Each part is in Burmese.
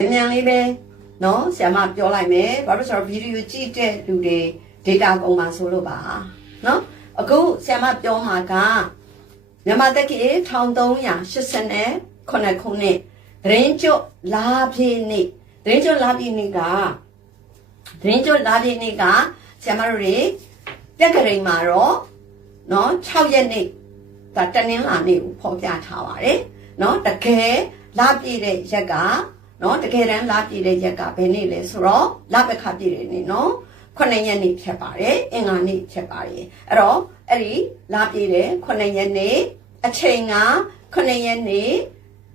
မြန်လေးပဲနော်ဆရာမပြောလိုက်မယ်ဘာလို့ဆိုတော့ဗီဒီယိုကြည့်တဲ့လူတွေ data ကုန်မှာဆိုလို့ပါနော်အခုဆရာမပြောမှာကမြန်မာတက္ကီ1389ခုနှစ်ဒရင်ကျွတ်လာပြည့်နေ့ဒရင်ကျွတ်လာပြည့်နေ့ကဒရင်ကျွတ်လာပြည့်နေ့ကဆရာမတို့တွေပြက်ကရိန်မှာတော့နော်6ရက်နေ့ဒါတနင်္လာနေ့ကိုဖော်ပြထားပါတယ်နော်တကယ်လာပြည့်တဲ့ရက်က နော်တကယ်တမ်းလာပြည့်တဲ့ရက်ကဘယ်နေ့လဲဆိုတော့လပခပြည့်တဲ့နေ့နော်ခုနှစ်ရက်နေ့ဖြစ်ပါတယ်အင်္ဂါနေ့ဖြစ်ပါတယ်အဲ့တော့အဲ့ဒီလာပြည့်တဲ့ခုနှစ်ရက်နေ့အချိန်ကခုနှစ်ရက်နေ့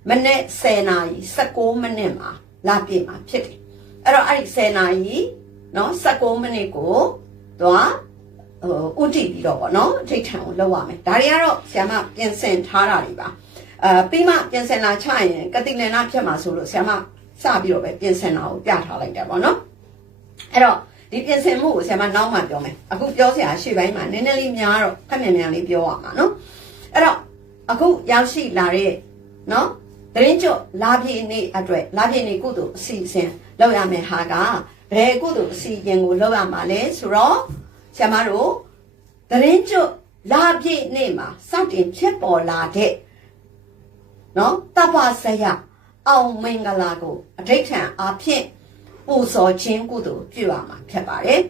မနေ့10နာရီ16မိနစ်မှာလာပြည့်မှာဖြစ်တယ်အဲ့တော့အဲ့ဒီ10နာရီနော်16မိနစ်ကိုသွားဟိုဥတည်ပြီးတော့ဗောနော်အထိတ်ထန်ကိုလောက်ရမယ်ဒါတွေကတော့ဆရာမပြင်ဆင်ထားတာတွေပါအာပြီးမှပြင်ဆင်လာချရင်ကတိလနာဖြစ်မှာဆိုလို့ဆရာမ စပြီးတော့ပဲပြင်ဆင်တာကိုပြထားလိုက်တယ်ဗောနော်အဲ့တော့ဒီပြင်ဆင်မှုကိုဆရာမနောက်မှပြောမယ်အခုပြောစရာရှေ့ပိုင်းမှာနည်းနည်းလေးများတော့ခက်မြန်မြန်လေးပြောရမှာနော်အဲ့တော့အခုရောက်ရှိလာတဲ့နော်တရင်ကျော်လာပြည့်နေ့အတွက်လာပြည့်နေ့ကုသိုလ်အစီအစဉ်လောက်ရမယ်ဟာကဘယ်ကုသိုလ်အစီအစဉ်ကိုလောက်ရမှာလဲဆိုတော့ဆရာမတို့တရင်ကျော်လာပြည့်နေ့မှာစတင်ဖြစ်ပေါ်လာတဲ့နော်တပ္ပဆယ အောင်မင်္ဂလာကိုအဋိဋ္ဌံအားဖြင့်ပူဇော်ခြင်းကုသိုလ်ပြုရမှာဖြစ်ပါတယ်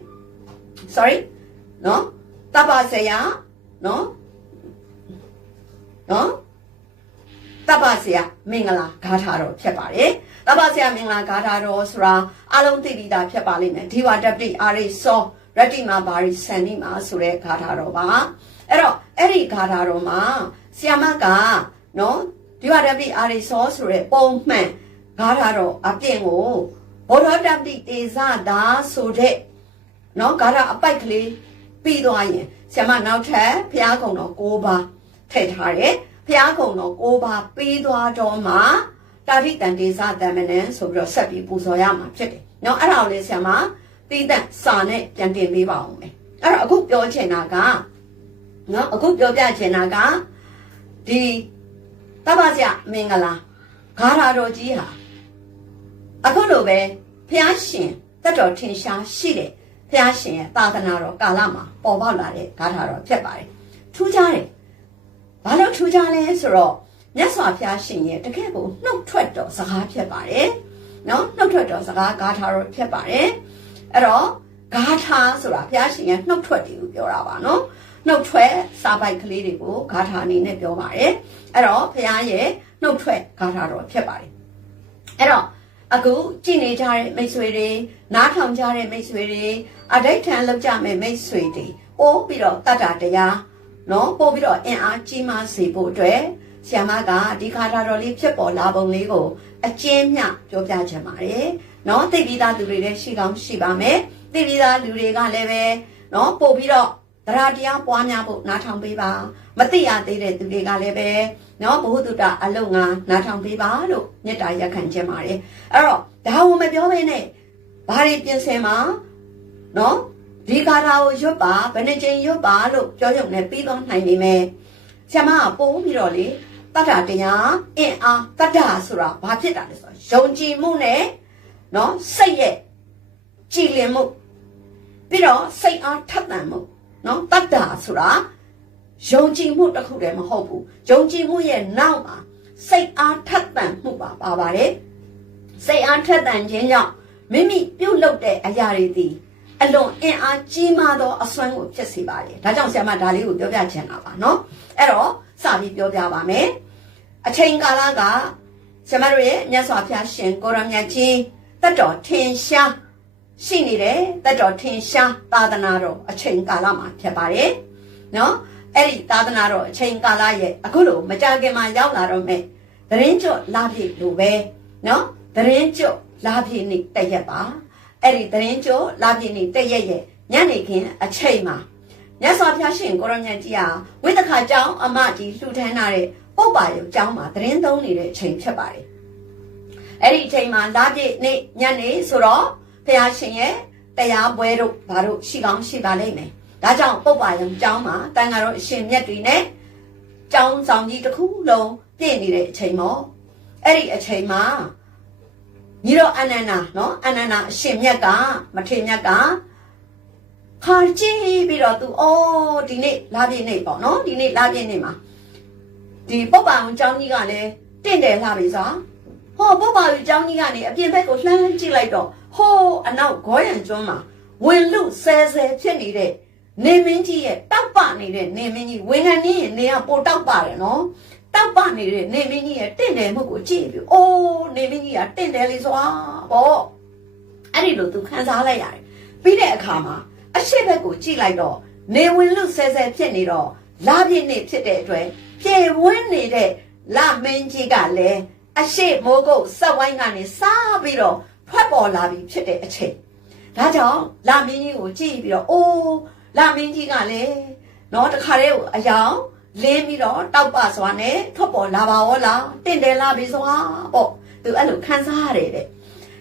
sorry နော်တပ္ပဆယနော်နော်တပ္ပဆယမင်္ဂလာဂါထာတော်ဖြစ်ပါတယ်တပ္ပဆယမင်္ဂလာဂါထာတော်ဆိုတာအလုံးသိပြီးသားဖြစ်ပါလိမ့်မယ်ဒီဝတပိအာရိစောရတ္တိမာဘာရိစန္ဒီမာဆိုတဲ့ဂါထာတော်ပါအဲ့တော့အဲ့ဒီဂါထာတော်မှာဆီယမကနော် ဒီဝတပိအာရိစောဆိုတဲ့ပုံမှန်ဂါထာတော်အပြင်ကိုဘောရတပိတေဇတာဆိုတဲ့နော်ဂါထာအပိုက်ကလေးပြီးသွားရင်ဆီယမနောက်ထပ်ဘုရားကုံတော်၉ပါးထည့်ထားတယ်ဘုရားကုံတော်၉ပါးပြီးသွားတော့မှတာရိတန်တေဇတမနံဆိုပြီးတော့ဆက်ပြီးပူဇော်ရမှာဖြစ်တယ်နော်အဲ့ဒါကိုလေဆီယမတိတန့်စာနဲ့ပြန်တင်ပေးပါအောင်မယ်အဲ့တော့အခုပြောချင်တာကနော်အခုပြောပြချင်တာကဒီ တပ္ပဇယမင်္ဂလာဂါထာတော်ကြီးဟာအခုလိုပဲဖျားရှင်တက်တော်ထင်ရှားရှိတဲ့ဖျားရှင်ရဲ့သာသနာတော်ကာလမှာပေါ်ပေါက်လာတဲ့ဂါထာတော်ဖြစ်ပါတယ်ထူးခြားတယ်ဘာလို့ထူးခြားလဲဆိုတော့မြတ်စွာဘုရားရှင်ရဲ့တကယ်ကိုနှုတ်ထွက်တော်စကားဖြစ်ပါတယ်နော်နှုတ်ထွက်တော်စကားဂါထာတော်ဖြစ်ပါတယ်အဲ့တော့ဂါထာဆိုတာဘုရားရှင်ရဲ့နှုတ်ထွက်တယ်ကိုပြောတာပါနော် နှုတ်ထွက်စာပိုက်ကလေးတွေကိုဂါထာအနေနဲ့ပြောပါတယ်အဲ့တော့ဘုရားရဲ့နှုတ်ထွက်ဂါထာတော်ဖြစ်ပါတယ်အဲ့တော့အခုကြည်နေကြတဲ့မိတ်ဆွေတွေနားထောင်ကြတဲ့မိတ်ဆွေတွေအဋိဋ္ဌံလောက်ကြမဲ့မိတ်ဆွေတွေပို့ပြီးတော့တတ်တာတရားနော်ပို့ပြီးတော့အင်အားကြီးမားစေဖို့အတွက်ဆ iam မကဒီခါထာတော်လေးဖြစ်ပေါ်လာပုံလေးကိုအကျဉ်းမျှပြောပြချင်ပါတယ်နော်သိပြီးသားသူတွေလည်းရှိကောင်းရှိပါမယ်သိပြီးသားလူတွေကလည်းပဲနော်ပို့ပြီးတော့ တရားတရားပွားများဖို့နားထောင်ပေးပါမသိရသေးတဲ့သူတွေကလည်းပဲနော်ဘုဟုတုတအလုံငါနားထောင်ပေးပါလို့မေတ္တာရက်ခံခြင်းပါတယ်အဲ့တော့ဒါဝမပြောဘဲနဲ့ဘာတွေပြင်ဆင်မှာနော်ဒီကာလာကိုရွတ်ပါဘယ်နှချိန်ရွတ်ပါလို့ပြောရုံနဲ့ပြီးတော့နိုင်နေမယ်ဆ iam မကပို့ပြီးတော့လေတတ္တတရားအင်အားတတ္တဆိုတာဘာဖြစ်တာလဲဆိုတော့ယုံကြည်မှုနဲ့နော်စိတ်ရဲ့ကြည်လင်မှုပြီးတော့စိတ်အားထက်သန်မှု နော်တတ္တာဆိုတာယုံကြည်မှုတစ်ခုတည်းမဟုတ်ဘူးယုံကြည်မှုရဲ့နောက်မှာစိတ်အားထက်သန်မှုပါပါပါတယ်စိတ်အားထက်သန်ခြင်းကြောင့်မိမိပြုတ်လုပ်တဲ့အရာတွေသည်အလွန်အင်အားကြီးမားသောအစွမ်းကိုဖြစ်စေပါတယ်ဒါကြောင့်ဆရာမဒါလေးကိုပြောပြချင်တာပါနော်အဲ့တော့စပြီးပြောပြပါမယ်အချိန်ကာလကဆရာမတို့ရဲ့မြတ်စွာဘုရားရှင်ကိုရမြတ်ကြီးတတ်တော်ထင်ရှား ရှိနေတဲ့တက်တော်ထင်ရှားသာသနာတော်အချိန်ကာလမှာဖြစ်ပါတယ်။နော်အဲ့ဒီသာသနာတော်အချိန်ကာလရဲ့အခုလိုမကြခင်မှာရောက်လာတော့မယ်။တရင်ကျော့လာပြည့်လိုပဲနော်တရင်ကျော့လာပြည့်နေ့တရက်ပါ။အဲ့ဒီတရင်ကျော့လာပြည့်နေ့တရက်ရဲ့ညနေခင်းအချိန်မှာမြတ်စွာဘုရားရှင်ကိုရောင်ညံကြီးဟာဝိသခာကျောင်းအမကြီးလှူထမ်းထားတဲ့ပုပ္ပါယုံကျောင်းမှာတရင်သုံးနေတဲ့အချိန်ဖြစ်ပါတယ်။အဲ့ဒီအချိန်မှာလာပြည့်နေ့ညနေဆိုတော့ ဘုရားရှင်ရဲ့တရားပွဲတို့ဘာတို့ရှိကောင်းရှိပါလိမ့်မယ်ဒါကြောင့်ပုပ္ပါယံကျောင်းမှာတန်ဃာတော်အရှင်မြတ်တွေနဲ့ကျောင်းဆောင်ကြီးတစ်ခုလုံးပြည့်နေတဲ့အချိန်ပေါ့အဲ့ဒီအချိန်မှာညီတော်အနန္နာနော်အနန္နာအရှင်မြတ်ကမထေမြတ်ကခါကြည့်ပြီးတော့သူအော်ဒီနေ့လာပြည့်နေ့ပေါ့နော်ဒီနေ့လာပြည့်နေ့မှာဒီပုပ္ပအောင်ကျောင်းကြီးကလည်းတင့်တယ်လာပြီစားဟောပုပ္ပအောင်ကျောင်းကြီးကနေအပြင်ဘက်ကိုလှမ်းကြည့်လိုက်တော့ ဟိုးအနောက်ဂေါရံကျွန်းမှာဝင်လူဆဲဆဲဖြစ်နေတဲ့နေမင်းကြီးရဲ့တောက်ပနေတဲ့နေမင်းကြီးဝင်ခံနေရင်နေကပိုတောက်ပါတယ်နော်တောက်ပနေတဲ့နေမင်းကြီးရဲ့တင့်တယ်မှုကိုကြည့်ပြီးအိုးနေမင်းကြီးကတင့်တယ်လေးစွာပေါ့အဲ့ဒီလိုသူခံစားလိုက်ရတယ်ပြီးတဲ့အခါမှာအရှိဘက်ကိုကြည့်လိုက်တော့နေဝင်လူဆဲဆဲဖြစ်နေတော့လာပြည့်နေဖြစ်တဲ့အတွက်ပြေဝင်းနေတဲ့လာမင်းကြီးကလည်းအရှိမိုးကုတ်စက်ဝိုင်းကနေစားပြီးတော့ ထွက်ပေါ်လာပြီဖြစ်တဲ့အချိန်ဒါကြောင့်လာမင်းကြီးကိုကြည့်ပြီးတော့အိုးလာမင်းကြီးကလည်းနော်တခါတည်းကိုအယောင်လင်းပြီးတော့တောက်ပစွာနဲ့ထွက်ပေါ်လာပါရောလားတင့်တယ်လာပြီစွာပေါ့သူအဲ့လိုခံစားရတယ်တဲ့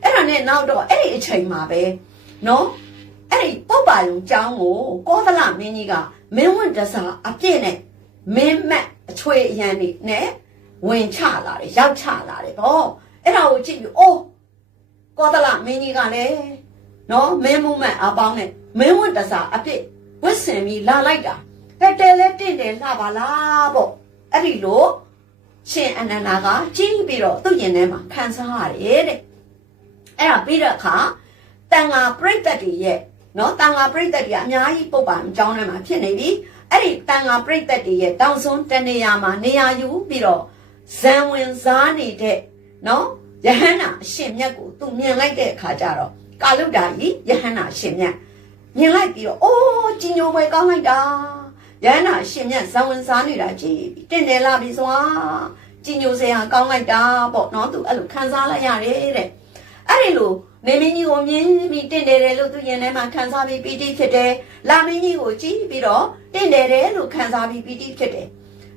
အဲ့ဒါနဲ့နောက်တော့အဲ့ဒီအချိန်မှာပဲနော်အဲ့ဒီပုပ္ပါယုံကျောင်းကိုကောသလမင်းကြီးကမင်းဝင်တစားအပြည့်နဲ့မင်းမက်အချွေအရန်နေနဲ့ဝင်ချလာတယ်ရောက်ချလာတယ်ပေါ့အဲ့ဒါကိုကြည့်ပြီးအိုး ကောသလမင်းကြီးကလည်းနော်မင်းမမက်အပေါင်းနဲ့မင်းဝင်တစားအပြည့်ဝစ်စင်ပြီးလာလိုက်တာတက်တယ်လဲတင့်တယ်လှပါလားပေါ့အဲ့ဒီလိုရှင်အနန္ဒာကကြီးပြီးတော့သူ့ရင်ထဲမှာခံစားရတယ်တဲ့အဲ့ဒါပြီးတဲ့အခါတန်ဃာပြိတ္တတွေရဲ့နော်တန်ဃာပြိတ္တတွေကအများကြီးပုတ်ပါအကြောင်းထဲမှာဖြစ်နေပြီအဲ့ဒီတန်ဃာပြိတ္တတွေရဲ့တောင်စွန်းတနေရာမှာနေရာယူပြီးတော့ဇံဝင်စားနေတဲ့နော် ယဟန္တာအရှင်မြတ်ကိုသူမြင်လိုက်တဲ့အခါကျတော့ကာလုဒ္ဒါကြီးယဟန္တာအရှင်မြတ်မြင်လိုက်ပြီးတော့အိုးကြီးညိုပွဲကောင်းလိုက်တာရဟနာရှင်မြတ်ဇံဝင်စားနေတာကြည်တင့်တယ်လာပြီစွာကြည်ညိုစရာကောင်းလိုက်တာပေါ့နော်သူအဲ့လိုခံစားလိုက်ရတယ်တဲ့အဲ့ဒီလိုနေမင်းကြီးကိုမြင်ပြီးတင့်တယ်တယ်လို့သူရင်ထဲမှာခံစားပြီးပီတိဖြစ်တယ်လာမင်းကြီးကိုကြည်ပြီးတော့တင့်တယ်တယ်လို့ခံစားပြီးပီတိဖြစ်တယ်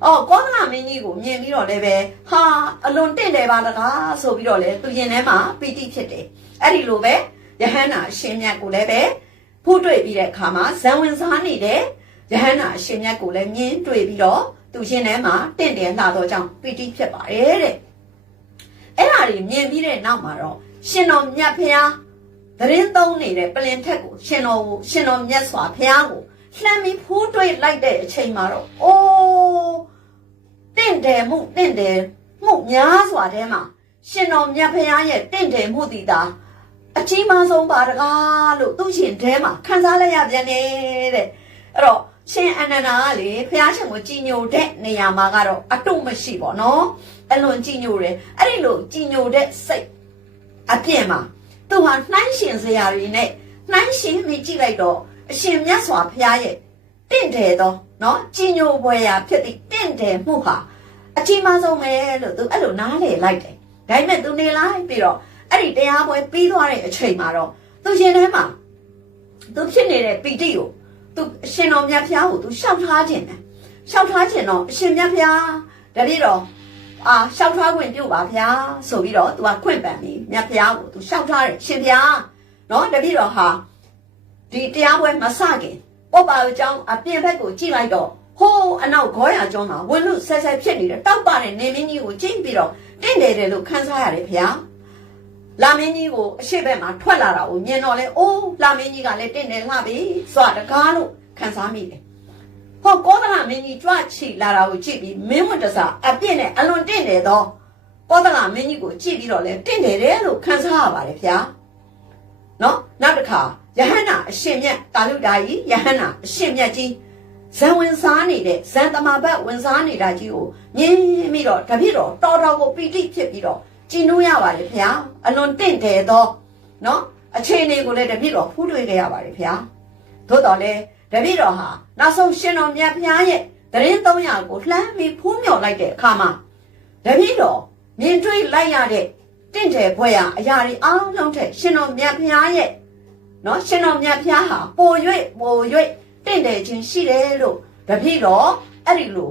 အော်ကောသလမင်းကြီးကိုမြင်ပြီးတော့လည်းပဲဟာအလွန်တင့်တယ်ပါတကားဆိုပြီးတော့လေသူရင်ထဲမှာပီတိဖြစ်တယ်အဲ့ဒီလိုပဲယဟန္တာရှင်မြတ်ကိုလည်းပဲဖူးတွေ့ပြီးတဲ့အခါမှာဇံဝင်စားနေတဲ့ယဟန္တာအရှင်မြတ်ကိုလည်းမြင်တွေ့ပြီးတော့သူရှင်ထဲမှာတင့်တယ်လှတော့ကြောင့်ပီတိဖြစ်ပါတယ်တဲ့အဲ့ဒါတွေမြင်ပြီးတဲ့နောက်မှာတော့ရှင်တော်မြတ်ဖျားသတင်းသုံးနေတဲ့ပလင်ထက်ကိုရှင်တော်ကိုရှင်တော်မြတ်စွာဘုရားကို လှမ်းပြီးဖိုးတွေ့လိုက်တဲ့အချိန်မှာတော့အိုးတင့်တယ်မှုတင့်တယ်မှုများစွာထဲမှာရှင်တော်မြတ်ဖျားရဲ့တင့်တယ်မှုတည်တာအကြီးမားဆုံးပါတကားလို့သူရှင်ထဲမှာခံစားလိုက်ရပြန်နေတဲ့အဲ့တော့ရှင်အနန္ဒာကလေဖះရှင်ကိုကြည်ညိုတဲ့နေရာမှာကတော့အတုမရှိပေါ့နော်အလွန်ကြည်ညိုတယ်အဲ့ဒီလိုကြည်ညိုတဲ့စိတ်အပြည့်မှာသူဟာနှိုင်းရှင်စရာတွေနဲ့နှိုင်းရှင်ပြီးကြည့်လိုက်တော့ အရှင်မြတ်စွာဘုရားရဲ့တင့်တယ်သောနော်ကြည်ညိုပွဲရာဖြစ်သည့်တင့်တယ်မှုဟာအကြီးမားဆုံးပဲလို့သူအဲ့လိုနားလေလိုက်တယ်ဒါပေမဲ့သူနေလိုက်ပြီးတော့အဲ့ဒီတရားပွဲပြီးသွားတဲ့အချိန်မှာတော့သူရှင်ထဲမှာသူဖြစ်နေတဲ့ပီတိကိုသူအရှင်တော်မြတ်ဖျားကိုသူရှောက်ထားခြင်းတယ်ရှောက်ထားခြင်းတော့အရှင်မြတ်ဖျားတတိတော့အာရှောက်ထားခွင့်ပြုပါဖျားဆိုပြီးတော့သူကခွင့်ပန်ပြီးမြတ်ဖျားကိုသူရှောက်ထားတယ်ရှင်ဖျားနော်တတိတော့ဟာ ဒီတရားပွဲမစခင်ပုပ္ပါအကြောင်းအပြင်ဘက်ကိုကြည့်လိုက်တော့ဟိုးအနောက်ဂေါရကျောင်းမှာဝင်လို့ဆက်ဆက်ဖြစ်နေတဲ့တောက်ပတဲ့နေမင်းကြီးကိုကြည့်ပြီးတော့တင့်တယ်တယ်လို့ခန်းစားရတယ်ဖျားလာမင်းကြီးကိုအရှိဘက်မှာထွက်လာတာကိုမြင်တော့လေအိုးလာမင်းကြီးကလည်းတင့်တယ်လှပြီစွာတကားလို့ခံစားမိတယ်ဟောကောသလမင်းကြီးကြွချီလာတာကိုကြည့်ပြီးမင်းဝတ်တစားအပြစ်နဲ့အလွန်တင့်တယ်တော့ကောသလမင်းကြီးကိုကြည့်ပြီးတော့လေတင့်တယ်တယ်လို့ခံစားရပါတယ်ဗျာ နော်နောက်တစ်ခါယဟန္တာအရှင်မြတ်ကာလုဒာကြီးယဟန္တာအရှင်မြတ်ကြီးဇံဝင်စားနေတဲ့ဇံတမဘတ်ဝင်စားနေတာကြီးကိုမြင်ပြီးတော့တပြည့်တော့တော်တော်ကိုပီတိဖြစ်ပြီးတော့ကြည်နူးရပါတယ်ဗျာအလွန်တင့်တယ်သောနော်အခြေအနေကိုလည်းတပြည့်တော်ဖူးတွေ့ခဲ့ရပါတယ်ဗျာသို့တော်လည်းတပြည့်တော်ဟာနောက်ဆုံးရှင်တော်မြတ်ဖျားရဲ့တရင်300ကိုလှမ်းပြီးဖူးမြော်လိုက်တဲ့အခါမှာတပြည့်တော်မြင်တွေ့လိုက်ရတဲ့ တင့်တယ်ဘွဲ့ရအရာတွေအားလုံးထက်ရှင်တော်မြတ်ဖျားရဲ့နော်ရှင်တော်မြတ်ဖျားဟာပို၍ပို၍တင့်တယ်ခြင်းရှိတယ်လို့တပြည့်တော်အဲ့ဒီလို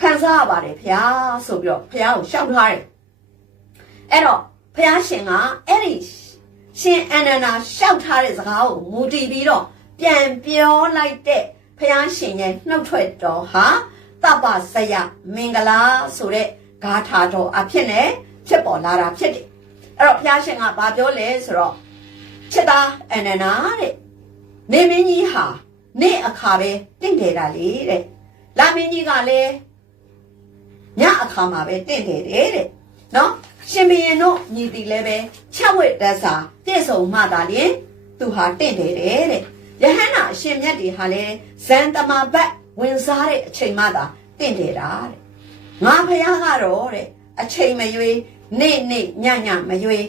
ခံစားရပါတယ်ဗျာဆိုပြီးတော့ဖျားကိုရှောက်ထားတယ်အဲ့တော့ဖះရှင်ကအဲ့ဒီရှင်အနန္ဒာရှောက်ထားတဲ့စကားကိုမူတည်ပြီးတော့ပြန်ပြောလိုက်တဲ့ဖះရှင်ရဲ့နှုတ်ထွက်တော်ဟာတပ္ပစယမင်္ဂလာဆိုတဲ့ဂါထာတော်အဖြစ်နဲ့ဖြစ်ပေါ်လာတာဖြစ်တယ် အဲ့တော့ဘုရားရှင်ကဘာပြောလဲဆိုတော့ချစ်သားအနန္နာတဲ့နေမင်းကြီးဟာနေ့အခါပဲတင့်တယ်တာလေတဲ့လာမင်းကြီးကလည်းညအခါမှာပဲတင့်တယ်တဲ့တဲ့နော်ရှင်ဘရင်တို့ညီတီလည်းပဲချက်ဝိတ္တစာပြည့်စုံမှသာလျင်သူဟာတင့်တယ်တဲ့တဲ့ယဟန္တာအရှင်မြတ်တွေဟာလည်းဇန်တမဘတ်ဝင်စားတဲ့အချိန်မှသာတင့်တယ်တာတဲ့ငါဖះကတော့တဲ့အချိန်မရွေး နေ့နေ့ညညမရွေး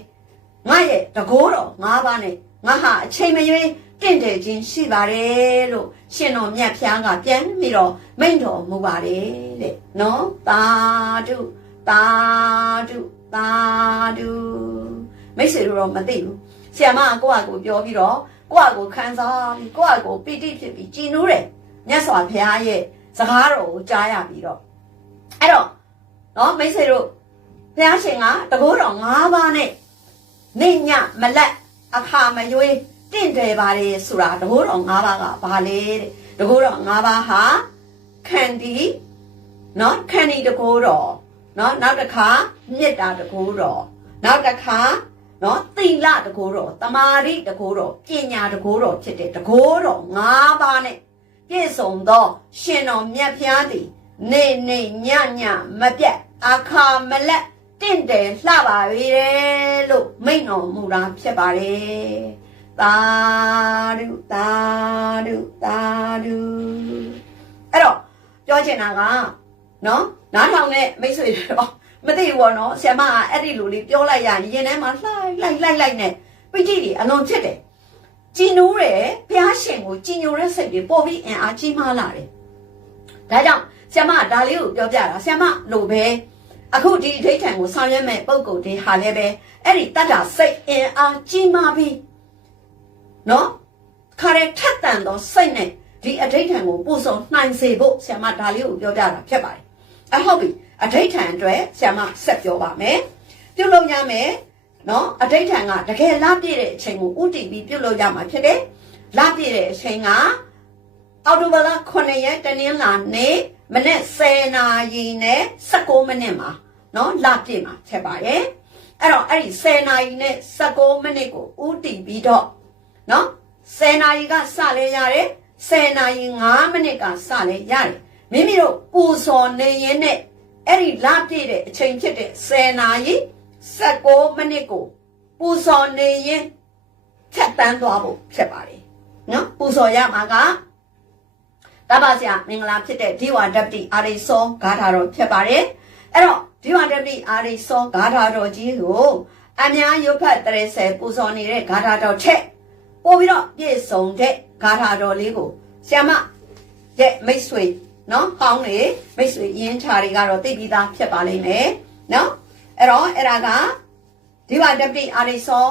ငါရဲ့တကိုးတော်၅ပါးနဲ့ငါဟာအချိန်မရွေးတင့်တယ်ခြင်းရှိပါတယ်လို့ရှင်တော်မြတ်ဖျားကပြန်ပြီးတော့မိန့်တော်မူပါတယ်တဲ့နော်တာဓုတာဓုတာဓုမိတ်ဆွေတို့တော့မသိဘူးဆရာမကကိုယ့်အကိုပြောပြီးတော့ကိုယ့်အကိုခံစားပြီးကိုယ့်အကိုပီတိဖြစ်ပြီးကြည်နူးတယ်မြတ်စွာဘုရားရဲ့စကားတော်ကိုကြားရပြီးတော့အဲ့တော့နော်မိတ်ဆွေတို့ ဘုရားရှင်ကတကိုးတော်၅ပါးနဲ့နေညမလက်အခါမရွေးတင့်တယ်ပါတယ်ဆိုတာတကိုးတော်၅ပါးကဘာလဲတဲ့တကိုးတော်၅ပါးဟာခန္တီနော်ခန္တီတကိုးတော်နော်နောက်တစ်ခါမေတ္တာတကိုးတော်နောက်တစ်ခါနော်သီလတကိုးတော်တမာရိတကိုးတော်ပညာတကိုးတော်ဖြစ်တဲ့တကိုးတော်၅ပါးနဲ့ပြည့်စုံသောရှင်တော်မြတ်ဖျားသည်နေနေညညမပြတ်အခါမလက် တင့်တယ်လှပါပြီတဲ့လို့မိန့်တော်မူတာဖြစ်ပါတယ်သာဓုသာဓုသာဓုအဲ့တော့ပြောချင်တာကနော်နားထောင်တဲ့မိတ်ဆွေတွေတော့မသိဘူးပေါ့နော်ဆ iam မကအဲ့ဒီလိုလေးပြောလိုက်ရရင်ရင်ထဲမှာလှိုက်လိုက်လိုက်လိုက်နဲ့ပိဋိတွေအလွန်ဖြစ်တယ်ကြည်နူးတယ်ဘုရားရှင်ကိုကြည်ညိုတဲ့စိတ်တွေပေါ်ပြီးအင်အားကြီးမားလာတယ်ဒါကြောင့်ဆ iam မကဒါလေးကိုပြောပြတာဆ iam မလိုပဲ အခုဒီအဋိဌံကိုဆောင်ရွက်မဲ့ပုံကိုယ်တွေဟာလည်းပဲအဲ့ဒီတတ်တာစိတ်အင်အားကြီးမားပြီးနော်ခါရဲထက်တန်သောစိတ်နဲ့ဒီအဋိဌံကိုပို့ဆောင်နိုင်စေဖို့ဆ iam မဒါလေးကိုပြောပြတာဖြစ်ပါတယ်အဟုတ်ပြီအဋိဌံအတွက်ဆ iam မဆက်ပြောပါမယ်ပြုလုပ်ရမယ်နော်အဋိဌံကတကယ်လပြည့်တဲ့အချိန်ကိုဥတည်ပြီးပြုလုပ်ရမှာဖြစ်တယ်လပြည့်တဲ့အချိန်ကအော်တိုဘာလ9ရက်တနင်္လာနေ့ မနေ့10နာရီနဲ့19မိနစ်မှာနော်လပြည့်မှာဖြစ်ပါတယ်အဲ့တော့အဲ့ဒီ10နာရီနဲ့19မိနစ်ကိုဥတည်ပြီးတော့နော်10နာရီကစလဲရတယ်10နာရီ5မိနစ်ကစလဲရတယ်မိမိတို့ပူဇော်နေရင်နဲ့အဲ့ဒီလပြည့်တဲ့အချိန်ဖြစ်တဲ့10နာရီ19မိနစ်ကိုပူဇော်နေရင်ဖြတ်တန်းသွားဖို့ဖြစ်ပါတယ်နော်ပူဇော်ရမှာက တပါစရာမင်္ဂလာဖြစ်တဲ့ဒီဝါဒပတိအာရိသောဂါထာတော်ဖြစ်ပါတယ်အဲ့တော့ဒီဝါဒပတိအာရိသောဂါထာတော်ကြီးကိုအများရုပ်ဖတ်တရေဆယ်ပူဇော်နေတဲ့ဂါထာတော်ချက်ပို့ပြီးတော့ပြည့်စုံတဲ့ဂါထာတော်လေးကိုဆ iam မရဲ့မိတ်ဆွေနော်ဟောင်းနေမိတ်ဆွေရင်းချာတွေကတော့သိပြီးသားဖြစ်ပါလိမ့်မယ်နော်အဲ့တော့အဲ့ဒါကဒီဝါဒပတိအာရိသော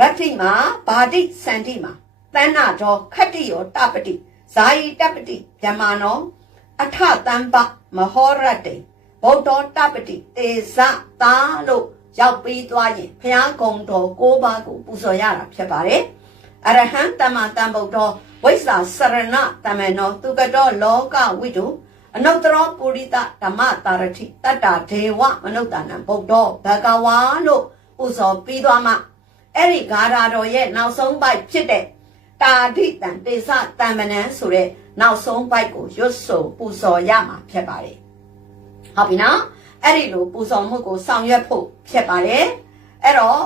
ရတ္တိမှာဘာတိစန္တိမှာတဏ္ဏတော်ခတ္တိယောတပတိ ဇာယီတပတိဗြဟ္မာနောအထတံပမဟောရတေဗုဒ္ဓတပတိတေဇတာလို့ရောက်ပြီးသွားရင်ဘုရားကုံတော်၉ပါးကိုပူဇော်ရတာဖြစ်ပါတယ်အရဟံတမတံဗုဒ္ဓဝိဇ္ဇာစရဏတမေနောသူကတော်လောကဝိတုအနုတ္တရောပုရိသဓမ္မတာရတိတတ္တဒေဝမနုဿာနံဗုဒ္ဓဘဂဝါလို့ပူဇော်ပြီးသွားမှအဲ့ဒီဂါရာတော်ရဲ့နောက်ဆုံးပိုက်ဖြစ်တဲ့ တာဓိတံတေသတံမနံဆိုတဲ့နောက်ဆုံးပိုက်ကိုရွတ်ဆိုပူဇော်ရမှာဖြစ်ပါတယ်ဟုတ်ပြီနော်အဲ့ဒီလိုပူဇော်မှုကိုဆောင်ရွက်ဖို့ဖြစ်ပါတယ်အဲ့တော့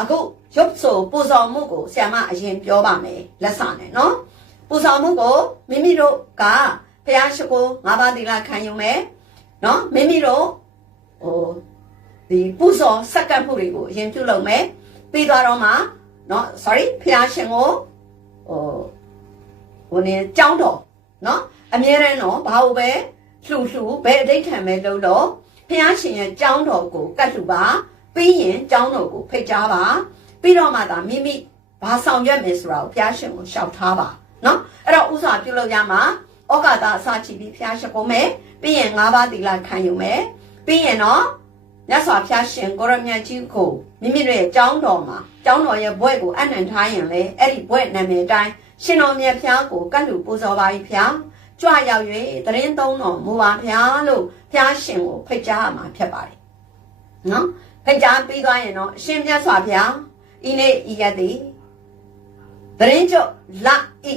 အခုရုပ်ဆိုပူဇော်မှုကိုဆ iam မအရင်ပြောပါမယ်လက်စာနဲ့နော်ပူဇော်မှုကိုမိမိတို့ကဖះရှိခိုးငါးပါးသီလခံယူမယ်နော်မိမိတို့ဟိုဒီပူဇော်စက္ကန့်မှုတွေကိုအရင်ပြုလုပ်မယ်ပြီးသွားတော့မှနော် sorry ဖះရှင်ကို ဟိုဟိုနေကြောင်းတော်နော်အမြဲတမ်းတော့ဘာလို့ပဲလှူလှူဘယ်အဋိဌံပဲလုပ်တော့ဖះရှင်ရဲ့ကြောင်းတော်ကိုကတ်လှူပါပြီးရင်ကြောင်းတော်ကိုဖိတ်ကြားပါပြီးတော့မှသာမိမိဘာဆောင်ရွက်မယ်ဆိုတာကိုဖះရှင်ကိုရှောက်ထားပါနော်အဲ့တော့ဥစွာပြုလုပ်ရမှာဩကာသအစချီပြီးဖះရှင်ကိုမယ်ပြီးရင်၅ပါးသီလခံယူမယ်ပြီးရင်တော့မြတ်စွာဘုရားရှင်ကိုရမြတ်ကြီးကို မိမိတို့ရဲ့ကျောင်းတော်မှာကျောင်းတော်ရဲ့ဘွဲ့ကိုအနံ့ထားရင်လေအဲ့ဒီဘွဲ့နာမည်အတိုင်းရှင်တော်မြတ်ဖျားကိုကတ်လူပူဇော်ပါ၏ဖျားကြွရောက်၍တရင်သုံးတော်မူပါဖျားလို့ဖျားရှင်ကိုဖိတ်ကြားရမှာဖြစ်ပါတယ်နော်ဖိတ်ကြားပြီးသွားရင်တော့အရှင်မြတ်စွာဘုရားဤနေ့ဤရက်သည်တရင်ကျုပ်လဤ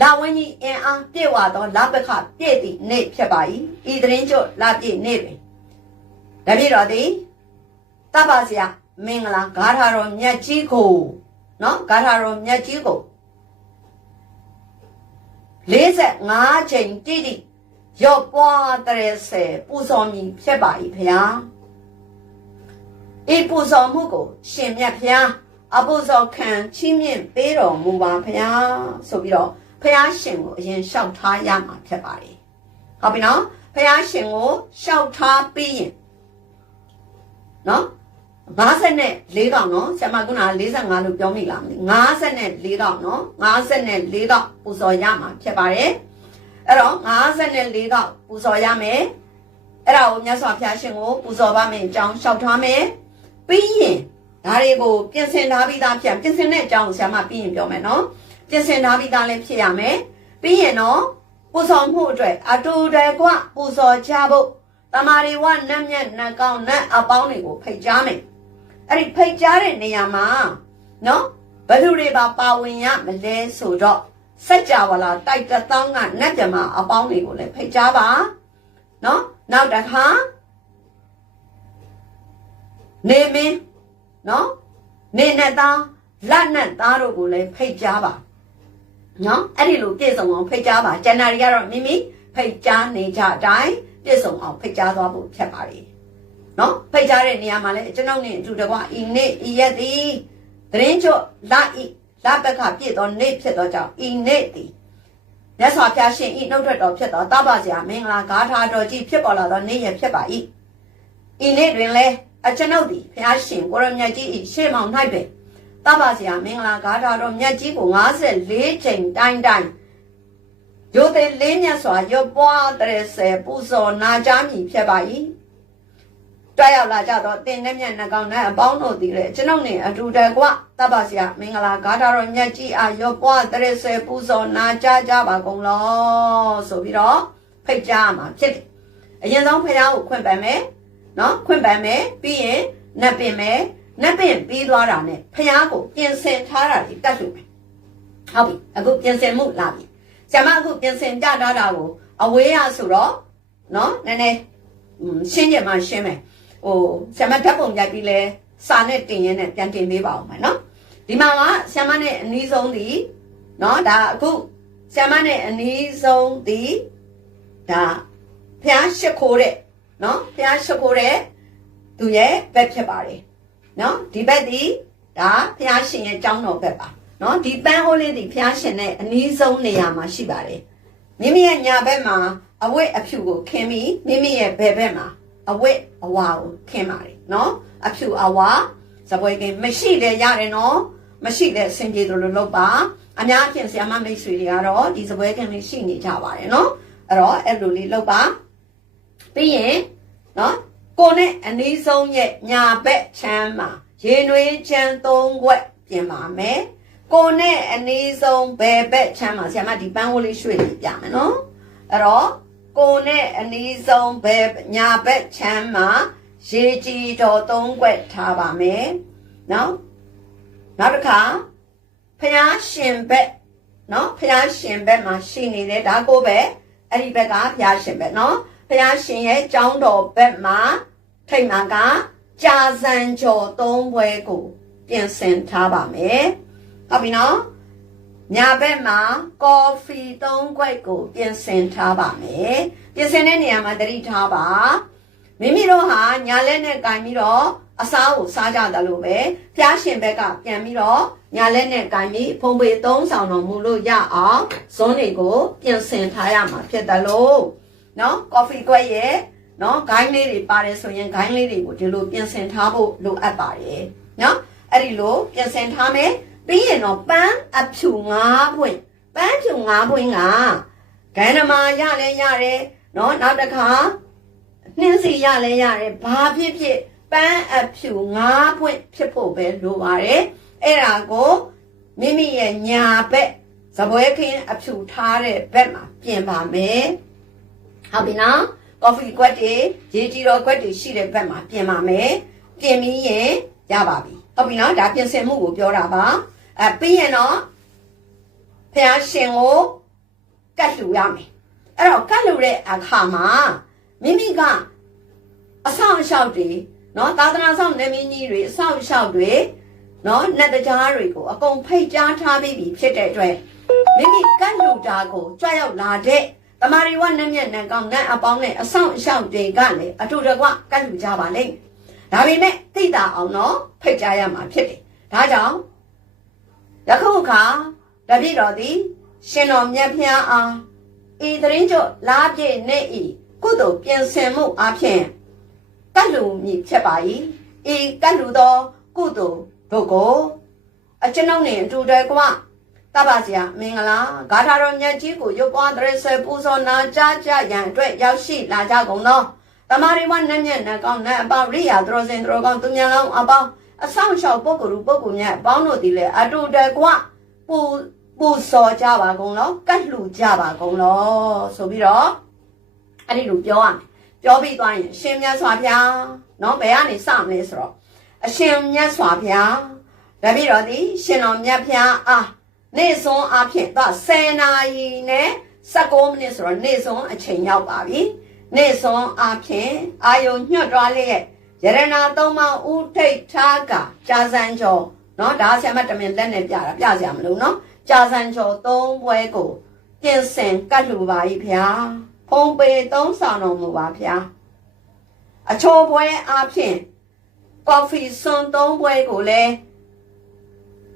လာဝင်းကြီးအင်အားပြည့်ဝသောလပခပြည့်သည့်နေ့ဖြစ်ပါ၏ဤတရင်ကျုပ်လပြည့်နေ့တွင်တပည့်တော်သည် တပ္ပစရာမင်္ဂလာဂါထာတော်မြတ်ကြီးကိုနော်ဂါထာတော်မြတ်ကြီးကို45ချိန်တိတိရော့ပွားတဲ့ဆယ်ပူဇော်မည်ဖြစ်ပါ၏ဖျားဤပူဇော်မှုကိုရှင်မြတ်ဖျားအပူဇော်ခံချီးမြှင့်ပေးတော်မူပါဖျားဆိုပြီးတော့ဖျားရှင်ကိုအရင်လျှောက်ထားရမှာဖြစ်ပါတယ်ဟုတ်ပြီနော်ဖျားရှင်ကိုလျှောက်ထားပြီးရင်နော် 50နဲ့4000နော်ဆရာမကနာ45လို့ပြောမိလားမသိ50နဲ့4000နော်50နဲ့4000ပူဇော်ရမှာဖြစ်ပါတယ်အဲ့တော့50နဲ့4000ပူဇော်ရမယ်အဲ့ဒါကိုမြတ်စွာဘုရားရှင်ကိုပူဇော်ပါမယ်အကြောင်းလျှောက်ထားမယ်ပြီးရင်ဒါတွေကိုပြင်ဆင်ထားပြီးသားဖြစ်ပြင်ဆင်တဲ့အကြောင်းကိုဆရာမပြီးရင်ပြောမယ်နော်ပြင်ဆင်ထားပြီးသားလည်းဖြစ်ရမယ်ပြီးရင်နော်ပူဇော်မှုအတွက်အတူတည်းကပူဇော်ကြဖို့တမာရီဝနတ်မြတ်နတ်ကောင်းနတ်အပေါင်းတွေကိုဖိတ်ကြားမယ် အဲ့ဒီဖိတ်ကြားတဲ့နေရာမှာနော်ဘယ်သူတွေပါပါဝင်ရမလဲဆိုတော့စัจ java လာတိုက်တသောင်းကနတ်မြမအပေါင်းတွေကိုလည်းဖိတ်ကြားပါနော်နောက်တစ်ခါနေမင်းနော်နေနဲ့သားလက်နဲ့သားတို့ကိုလည်းဖိတ်ကြားပါနော်အဲ့ဒီလိုပြည့်စုံအောင်ဖိတ်ကြားပါဇန်နဝါရီကတော့မိမိဖိတ်ကြားနေကြအတိုင်းပြည့်စုံအောင်ဖိတ်ကြားသွားဖို့ဖြစ်ပါလေ နော်ဖိတ်ကြားတဲ့နေရာမှာလည်းကျွန်ုပ်နဲ့အတူတကွဤနေ့ဤရက်သည်သတရင်ချော့လာဤလာဘက်ကပြည့်သောနေ့ဖြစ်သောကြောင့်ဤနေ့သည်မြတ်စွာဘုရားရှင်ဤနှုတ်ထွက်တော်ဖြစ်သောတပ္ပဇာမင်္ဂလာဂါထာတော်ကြီးဖြစ်ပေါ်လာသောနေ့ရက်ဖြစ်ပါ၏ဤနေ့တွင်လည်းအကျွန်ုပ်သည်ဘုရားရှင်ကိုရမြတ်ကြီးဤရှေ့မောင်၌ပင်တပ္ပဇာမင်္ဂလာဂါထာတော်မြတ်ကြီးကို54ချိန်တိုင်းတိုင်းယိုသေးလေးမြတ်စွာရုပ်ပွားတဲ့ဆယ်ပူဇော်နာကြားမည်ဖြစ်ပါ၏ တွားရောက်လာကြတော့တင်တဲ့မြတ်နှကောင်နဲ့အပေါင်းတို့သည်လေကျွန်ုပ်နှင့်အတူတကွတပ္ပဇာမင်္ဂလာဂါထာတော်မြတ်ကြီးအားရုပ်ပွားတဲ့ဆယ်ပူဇော်နာကြားကြပါကုန်လောဆိုပြီးတော့ဖိတ်ကြားမှာဖြစ်တယ်အရင်ဆုံးဖခင်ကိုခွင့်ပန်မယ်နော်ခွင့်ပန်မယ်ပြီးရင်နတ်ပင်မယ်နတ်ပင်ပြီးသွားတာနဲ့ဖះကိုပြင်ဆင်ထားတာတွေတတ်လို့မယ်ဟုတ်ပြီအခုပြင်ဆင်မှုလာပြီဆရာမအခုပြင်ဆင်ကြထားတာကိုအဝေးရဆိုတော့နော်နည်းနည်းရှင်းကြမှာရှင်းမယ် ဟိုဆရာမဓာတ်ပုံရိုက်ပြီးလဲစာနဲ့တင်ရင်းနဲ့ပြန်တင်ပေးပါအောင်မယ်နော်ဒီမှာကဆရာမနဲ့အနည်းဆုံးဒီနော်ဒါအခုဆရာမနဲ့အနည်းဆုံးဒီဒါဖះရှစ်ခိုးတဲ့နော်ဖះရှစ်ခိုးတဲ့သူရဲ့ဘက်ဖြစ်ပါတယ်နော်ဒီဘက်ဒီဒါဖះရှင်ရဲ့ကျောင်းတော်ဘက်ပါနော်ဒီပန်းဟိုးလေးဒီဖះရှင်နဲ့အနည်းဆုံးနေရာမှာရှိပါတယ်မိမိရဲ့ညာဘက်မှာအဝတ်အဖြူကိုခင်းပြီးမိမိရဲ့ဘယ်ဘက်မှာ အဝတ်အဝါကိုခင်းပါတယ်နော်အဖြူအဝါစပွဲကင်းမရှိလေရတယ်နော်မရှိလေအဆင်ပြေတယ်လို့လုပ်ပါအများအပြားဆရာမမိတ်ဆွေတွေကတော့ဒီစပွဲကင်းလေးရှိနေကြပါတယ်နော်အဲ့တော့အဲ့လိုလေးလုပ်ပါပြီးရင်နော်ကိုနဲ့အနည်းဆုံးရဲ့ညာဘက်ချမ်းမှာရေနွေးချမ်း၃ခွက်ပြင်ပါမယ်ကိုနဲ့အနည်းဆုံးဘယ်ဘက်ချမ်းမှာဆရာမဒီပန်းဝလေးရွှေ့လေးပြမယ်နော်အဲ့တော့ ကိုနဲ့အနည်းဆုံးဘယ်ညာဘက်ချမ်းမှာရေကြည်တော်၃ခွက်ထားပါမယ်နော်နောက်တစ်ခါဖျားရှင်ဘက်နော်ဖျားရှင်ဘက်မှာရှိနေတဲ့ဒါကိုပဲအဲ့ဒီဘက်ကဖျားရှင်ဘက်နော်ဘုရားရှင်ရဲ့ကျောင်းတော်ဘက်မှာထိတ်မှာကကြာစံကျော်သုံးပွဲကို ပြင်ဆင်ထားပါမယ်။ဟုတ်ပြီနော်။ ညာဘက်မှာကော်ဖီသုံးခွက်ကို ပြင်ဆင်ထားပါမယ်။ပြင်ဆင်တဲ့နေရာမှာတတိထားပါ။မိမိတို့ဟာညာလက်နဲ့ကင်ပြီးတော့အစားကိုစားကြတယ်လို့ပဲဖျားရှင်ဘက်ကပြန်ပြီးတော့ညာလက်နဲ့ကင်ပြီးဖုံပေသုံးဆောင်တော်မူလို့ရအောင်ဇွန်းတွေကိုပြင်ဆင်ထားရမှာဖြစ်တယ်လို့နော်ကော်ဖီကွက်ရဲ့နော်ဂိုင်းလေးတွေပါတယ်ဆိုရင်ဂိုင်းလေးတွေကိုဒီလိုပြင်ဆင်ထားဖို့လိုအပ်ပါတယ်နော်အဲ့ဒီလိုပြင်ဆင်ထားမယ် ပြီးရင်တော့ပန်းအဖြူ၅ပွင့်ပန်းဖြူ၅ပွင့်ကဂန္ဓမာရလဲရတယ်နော်နောက်တစ်ခါနှင်းစီရလဲရတယ်ဘာဖြစ်ဖြစ်ပန်းအဖြူ၅ပွင့်ဖြစ်ဖို့ပဲလိုပါတယ်အဲ့ဒါကိုမိမိရဲ့ညာဘက်ဇပွဲခင်းအဖြူထားတဲ့ဘက်မှာပြင်ပါမယ်ဟုတ်ပြီနော်ကော်ဖီကွက်တွေရေကြီးတော်ကွက်တွေရှိတဲ့ဘက်မှာပြင်ပါမယ်ပြင်ပြီးရင်ရပါပြီဟုတ်ပြီနော်ဒါပြင်ဆင်မှုကိုပြောတာပါ အဲပြီးရင်တော့ဖះရှင်ကိုကတ်လှူရမယ်အဲ့တော့ကတ်လှူတဲ့အခါမှာမိမိကအဆောင်အရှောက်တွေနော်သာသနာဆောင်နေမင်းကြီးတွေအဆောင်အရှောက်တွေနော်နတ်တရားတွေကိုအကုန်ဖိတ်ကြားထားပြီးပြီဖြစ်တဲ့အတွက်မိမိကတ်လှူတာကိုကြွရောက်လာတဲ့တမာရီဝနတ်မြတ်နတ်ကောင်းနတ်အပေါင်းနဲ့အဆောင်အရှောက်တွေကလည်းအတူတကွကတ်လှူကြပါလိမ့်မယ်ဒါပေမဲ့သိတာအောင်တော့ဖိတ်ကြားရမှာဖြစ်တယ်ဒါကြောင့် ယခုအခါတပည့်တော်သည် ရှင်တော်မြတ်ဖျားအားဤသရင်ကျော်လားပြည့်နေဤကုသိုလ်ပြင်ဆင်မှုအပြင်ကတ်လူမည်ဖြစ်ပါ၏ဤကတ်လူသောကုသိုလ်တို့ကိုအကျွန်ုပ်နှင့်အတူတကွတပ္ပစရာမင်္ဂလာဂါထာတော်မြတ်ကြီးကိုရုပ်ပွားတရဆွေပူဇော်နာကြားကြရန်အတွက်ရောက်ရှိလာကြကုန်သောတမာရီဝနတ်မြတ်နတ်ကောင်းနတ်အပေါင်းရိယာသရောစင်သရောကောင်းသူမြန်လောင်းအပေါင်း အဆောင်လျှောက်ပုဂ္ဂိုလ်ပုဂ္ဂိုလ်များအပေါင်းတို့သည်လည်းအတူတကွပူပူစော်ကြပါကုန်လောကတ်လှူကြပါကုန်လောဆိုပြီးတော့အဲ့ဒီလိုပြောရမယ်ပြောပြီးသွားရင်ရှင်မြတ်စွာဘုရားเนาะဘယ်ကနေစမလဲဆိုတော့အရှင်မြတ်စွာဘုရားတပည့်တော်သည်ရှင်တော်မြတ်ဘုရားအားနေ့စွန်းအဖြစ်တော့10နာရီနဲ့16မိနစ်ဆိုတော့နေ့စွန်းအချိန်ရောက်ပါပြီနေ့စွန်းအဖြစ်အာယုံညွတ်သွားလျက် ရတနာသုံးပါးဥထိတ်ထားကကြာစံကျော်နော်ဒါဆရာမတမင်လက်နဲ့ပြတာပြဆရာမလို့နော်ကြာစံကျော်သုံးပွဲကိုပြင်ဆင်ကတ်လူပါ၏ဖျားဖုံးပေသုံးဆောင်တော်မူပါဖျားအချိုပွဲအပြင်ကော်ဖီဆွန်သုံးပွဲကိုလည်း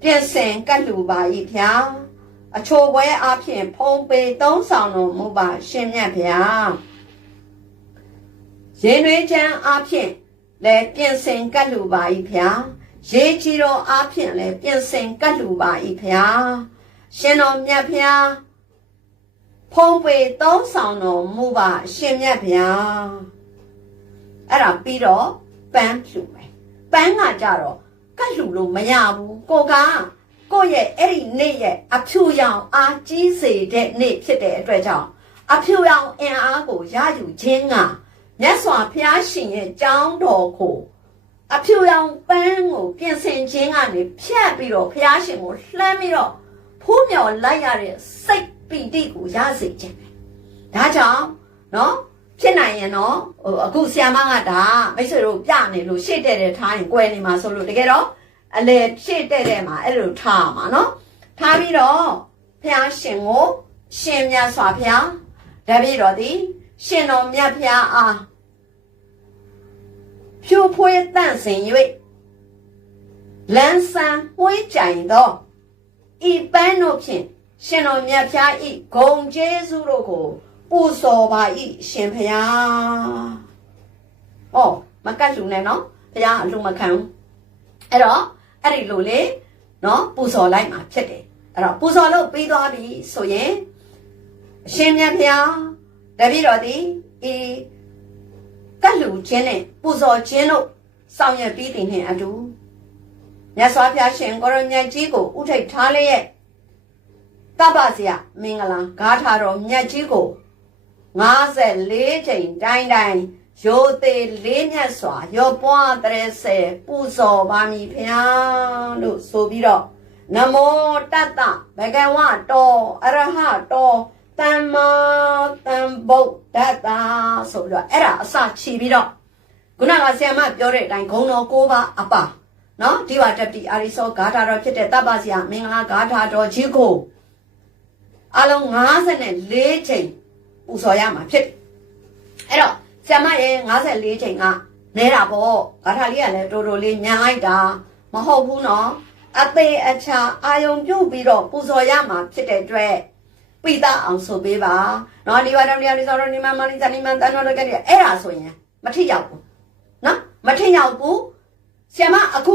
ပြင်ဆင်ကတ်လူပါ၏ဖျားအချိုပွဲအပြင်ဖုံးပေသုံးဆောင်တော်မူပါရှင်မြတ်ဖျားရင်ွေးချမ်းအပြင် လည်းပြင်ဆင်ကတ်လူပါ၏ဗျာရေးချီတော်အဖြစ်လည်းပြင်ဆင်ကတ်လူပါ၏ဗျာရှင်တော်မြတ်ဗျာဖုံးပေသုံးဆောင်တော်မူပါရှင်မြတ်ဗျာအဲ့ဒါပြီးတော့ပန်းဖြူမယ်ပန်းကကြတော့ကတ်လှူလို့မရဘူးကိုကကိုယ့်ရဲ့အဲ့ဒီနေ့ရဲ့အဖြူရောင်အားကြီးစေတဲ့နေ့ဖြစ်တဲ့အတွက်ကြောင့်အဖြူရောင်အင်အားကိုရယူခြင်းက မြတ်စွာဘုရားရှင်ရဲ့ကြောင်းတော်ကိုအဖြူရောင်ပန်းကိုပြင်ဆင်ခြင်းကနေဖြတ်ပြီးတော့ဘုရားရှင်ကိုလှမ်းပြီးတော့ဖူးမြော်လိုက်ရတဲ့စိတ်ပီတိကိုရစေခြင်းပဲဒါကြောင့်နော်ဖြစ်နိုင်ရင်တော့ဟိုအခုဆီယမကဒါမိတ်ဆွေတို့ပြနေလို့ရှေ့တဲ့တဲ့ထားရင်꿰နေမှာဆိုလို့တကယ်တော့အလေရှေ့တဲ့တဲ့မှာအဲ့လိုထားမှာနော်ထားပြီးတော့ဖះရှင်ကိုရှင်မြတ်စွာဘုရားတပည့်တော်သည်ရှင်တော်မြတ်ဘုရားအား ဖြိုးဖွေးတန့်စင်၍လန်းဆန်းဝှေးကြိုင်သောဤပန်းတို့ဖြင့်ရှင်တော်မြတ်ဖျားဤဂုံကျေးဇူးတို့ကိုပူဇော်ပါဤရှင်ဖျား။ဩမကတ်လူနဲ့နော်ဖျားအလူမခံဘူး။အဲ့တော့အဲ့ဒီလိုလေနော်ပူဇော်လိုက်မှာဖြစ်တယ်။အဲ့တော့ပူဇော်လို့ပြီးသွားပြီဆိုရင်အရှင်မြတ်ဖျားတပည့်တော်သည်ဤ ကတ်လူချင်းနဲ့ပူဇော်ခြင်းတို့ဆောင်ရွက်ပြီးတင်နှင့်အတူမြတ်စွာဘုရားရှင်ကိုရမြတ်ကြီးကိုဥထိတ်ထားလျက်တပ္ပစရမင်္ဂလာဂါထာတော်မြတ်ကြီးကို54ချိန်တိုင်းတိုင်းရိုသေလေးမြတ်စွာရောပွားတရစေပူဇော်ပါမည်ဖျားလို့ဆိုပြီးတော့နမောတတ္တဘဂဝတောအရဟတော တမ္မာတံဗုဒ္ဓတ္တာဆိုပြီးတော့အဲ့ဒါအစချီပြီးတော့ခုနကဆရာမပြောတဲ့အတိုင်းဂုံတော်၉ပါးအပါနော်ဒီဝတတိအာရိသောဂါထာတော်ဖြစ်တဲ့တပ္ပစယမင်္ဂလာဂါထာတော်ကြီးကိုအလုံး54ချိန်ပူဇော်ရမှာဖြစ်တယ်အဲ့တော့ဆရာမရဲ့54ချိန်ကနဲတာပေါ့ဂါထာလေးကလည်းတော်တော်လေးညံလိုက်တာမဟုတ်ဘူးနော်အသေးအချာအာယုံပြုတ်ပြီးတော့ပူဇော်ရမှာဖြစ်တဲ့အတွက် ပိတာအောင်ဆိုပေးပါနော်ဒီဝတ္တတရားဒီသောရနိမမလိဇာနိမတန်တော်တကယ်အဲ့ဒါဆိုရင်မထိရောက်ဘူးနော်မထိရောက်ဘူးဆရာမအခု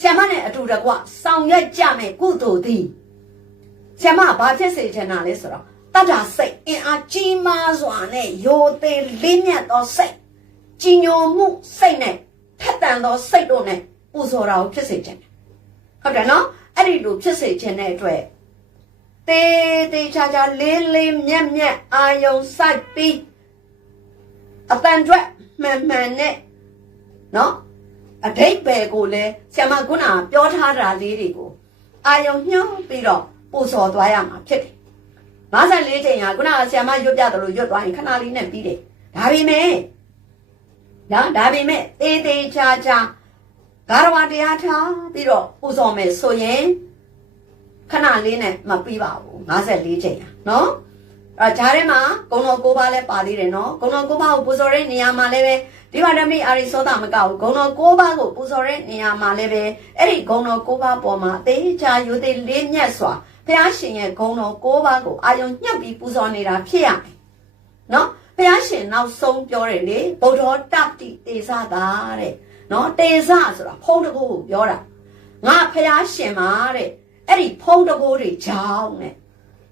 ဆရာမနဲ့အတူတကွဆောင်ရွက်ကြမယ်ကုသိုလ်သည်ဆရာမဘာဖြစ်စေချင်တာလဲဆိုတော့တတ္တာစိတ်အင်အားကြီးမားစွာနဲ့ရိုသေလေးမြတ်သောစိတ်ကြီးညိုမှုစိတ်နဲ့ထက်တန်သောစိတ်တို့နဲ့ပူဇော်တာကိုဖြစ်စေချင်တယ်ဟုတ်တယ်နော်အဲ့ဒီလိုဖြစ်စေချင်တဲ့အတွက် တေးတေးချာချာလေးလေးမြတ်မြတ်အာယုံစိုက်ပြီးအတန်အတွက်မှန်မှန်နဲ့နော်အတိတ်ပဲကိုလည်းဆရာမခုနကပြောထားတာလေးတွေကိုအာယုံညှောင်းပြီးတော့ပို့စော်သွားရမှာဖြစ်တယ်54ချိန်ဟာခုနကဆရာမရွတ်ပြတယ်လို့ရွတ်သွားရင်ခဏလေးနဲ့ပြီးတယ်ဒါပေမဲ့နော်ဒါပေမဲ့တေးသေးချာချာဂါရဝတရားထားပြီးတော့ပို့စော်မယ်ဆိုရင် ခဏလေးနဲ့မပြီးပါဘူး54ချိန်ဟာနော်အဲဂျားထဲမှာဂုံတော်၉ပါးလည်းပါသေးတယ်နော်ဂုံတော်၉ပါးကိုပူဇော်တဲ့နေရာမှာလည်းပဲဒီပါဓမိအာရိသောတာမကဘူးဂုံတော်၉ပါးကိုပူဇော်တဲ့နေရာမှာလည်းပဲအဲ့ဒီဂုံတော်၉ပါးပေါ်မှာအသေးချာယူသေးလေးမြတ်စွာဘုရားရှင်ရဲ့ဂုံတော်၉ပါးကိုအာယုံညှပ်ပြီးပူဇော်နေတာဖြစ်ရမယ်နော်ဘုရားရှင်နောက်ဆုံးပြောတယ်လေဗုဒ္ဓတပ္တိတေဇတာတဲ့နော်တေဇဆိုတာဖုံးတကူကိုပြောတာငါဘုရားရှင်မှာတဲ့ အဲ့ဒီဖုံးတကူတွေကြောင်းတဲ့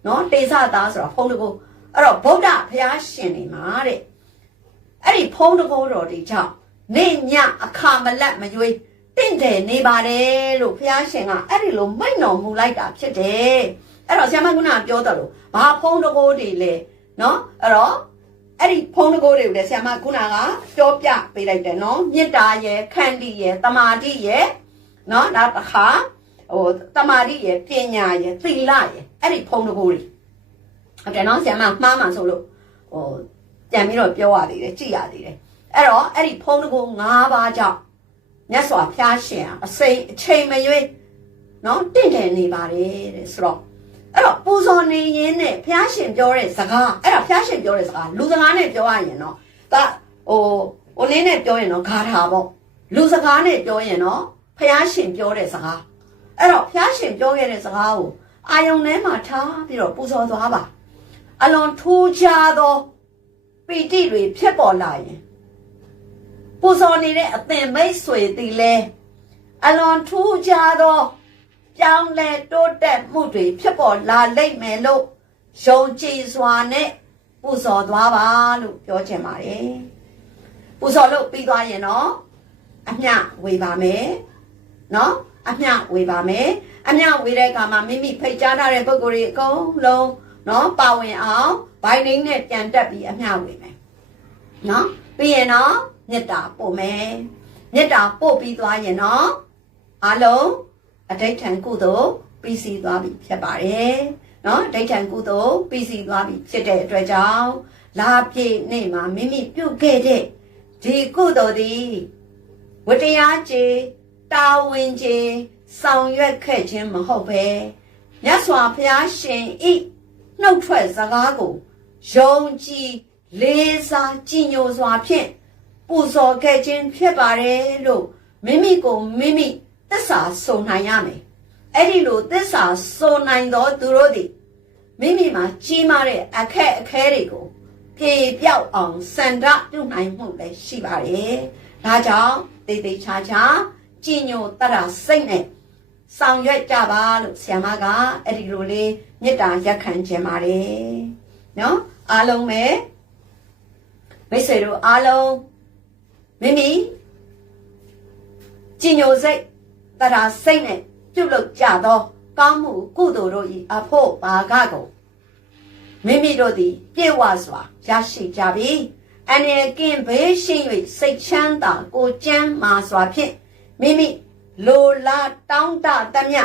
နော်တေဇတာဆိုတာဖုံးတကူအဲ့တော့ဗုဒ္ဓဘုရားရှင်နေမှာတဲ့အဲ့ဒီဖုံးတကောတော်ဒီကြောင့်နေညအခါမလက်မရွေးတင့်တယ်နေပါတယ်လို့ဘုရားရှင်ကအဲ့ဒီလိုမိန့်တော်မူလိုက်တာဖြစ်တယ်အဲ့တော့ဆရာမကုနာပြောတယ်လို့ဘာဖုံးတကောတွေလဲနော်အဲ့တော့အဲ့ဒီဖုံးတကောတွေကိုလည်းဆရာမကုနာကပြောပြပေးလိုက်တယ်နော်မေတ္တာရဲ့ခန္တီရဲ့တမာတိရဲ့နော်ဒါတစ်ခါ ဟိုတမာတိရဲ့ပညာရဲ့သီလရဲ့အဲ့ဒီဖုံးတကောတွေဟုတ်တယ်နော်ဆရာမမှားမှဆိုလို့ဟိုပြန်ပြီးတော့ပြောရသေးတယ်ကြည့်ရသေးတယ်အဲ့တော့အဲ့ဒီဖုံးတကူ၅ပါးကြောင့်မြတ်စွာဘုရားရှင်ဟာအစိမ်အချိန်မရွေးနော်တင့်တယ်နေပါတယ်တဲ့ဆိုတော့အဲ့တော့ပူဇော်နေရင်းနဲ့ဘုရားရှင်ပြောတဲ့စကားအဲ့ဒါဘုရားရှင်ပြောတဲ့စကားလူစကားနဲ့ပြောရရင်တော့ဒါဟိုဟိုနည်းနဲ့ပြောရင်တော့ဂါထာပေါ့လူစကားနဲ့ပြောရင်တော့ဘုရားရှင်ပြောတဲ့စကား အဲ့တော့ဘုရားရှင်ပြောခဲ့တဲ့စကားကိုအာယုန်ထဲမှာထားပြီးတော့ပူဇော်သွားပါအလွန်ထူးခြားသောပီတိတွေဖြစ်ပေါ်လာရင်ပူဇော်နေတဲ့အသင်မိတ်ဆွေတီလဲအလွန်ထူးခြားသောကြောင်းလဲတိုးတက်မှုတွေဖြစ်ပေါ်လာလိမ့်မယ်လို့ယုံကြည်စွာနဲ့ပူဇော်သွားပါလို့ပြောချင်ပါတယ်ပူဇော်လို့ပြီးသွားရင်တော့အမျှဝေပါမယ်နော် အမျှဝေပါမယ်အမျှဝေတဲ့အခါမှာမိမိဖိတ်ကြားထားတဲ့ပုံကိုယ်တွေအကုန်လုံးနော်ပါဝင်အောင်ဘိုင်နှင်းနဲ့ပြန်တက်ပြီးအမျှဝေမယ်နော်ပြီးရင်တော့မေတ္တာပို့မယ်မေတ္တာပို့ပြီးသွားရင်တော့အလုံးအဋိဋ္ဌံကုသိုလ်ပြီးစီးသွားပြီဖြစ်ပါတယ်နော်အဋိဋ္ဌံကုသိုလ်ပြီးစီးသွားပြီဖြစ်တဲ့အတွက်ကြောင့်လာပြည့်နေ့မှာမိမိပြုတ်ခဲ့တဲ့ဒီကုသိုလ်သည်ဝတ္တရားကျေ တာဝန်ကျေဆောင်ရွက်ခဲ့ခြင်းမဟုတ်ပဲမြတ်စွာဘုရားရှင်ဤနှုတ်ထွက်စကားကိုယုံကြည်လေးစားကြည်ညိုစွာဖြင့်ပူဇော်ခဲ့ခြင်းဖြစ်ပါတယ်လို့မိမိကိုမိမိသစ္စာဆိုနိုင်ရမယ်အဲ့ဒီလိုသစ္စာဆိုနိုင်သောသူတို့သည်မိမိမှာကြီးမားတဲ့အခက်အခဲတွေကိုပြေပြောက်အောင်စန္ဒပြုနိုင်မှုလည်းရှိပါတယ်ဒါကြောင့်တေးသေးချာချာ ကြည်ညိုတတ်တာစိတ်နဲ့ဆောင်ရွက်ကြပါလို့ဆ iam မကအဲ့ဒီလိုလေးမေတ္တာရက်ခံခြင်းပါတယ်နော်အားလုံးပဲမိတ်ဆွေတို့အားလုံးမိမိကြည်ညိုစိတ်တတ်တာစိတ်နဲ့ပြုလုပ်ကြသောကောင်းမှုကုသိုလ်တို့၏အဖို့ပါကကိုမိမိတို့သည်ပြေဝစွာရရှိကြပြီအနေကင်းဘေးရှိ၍စိတ်ချမ်းသာကိုကျမ်းမာစွာဖြင့် မိမိလိုလားတောင်းတသမျှ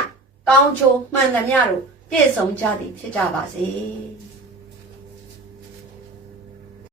ကောင်းချိုမှန်သမျှတို့ပြည့်စုံကြသည်ဖြစ်ကြပါစေ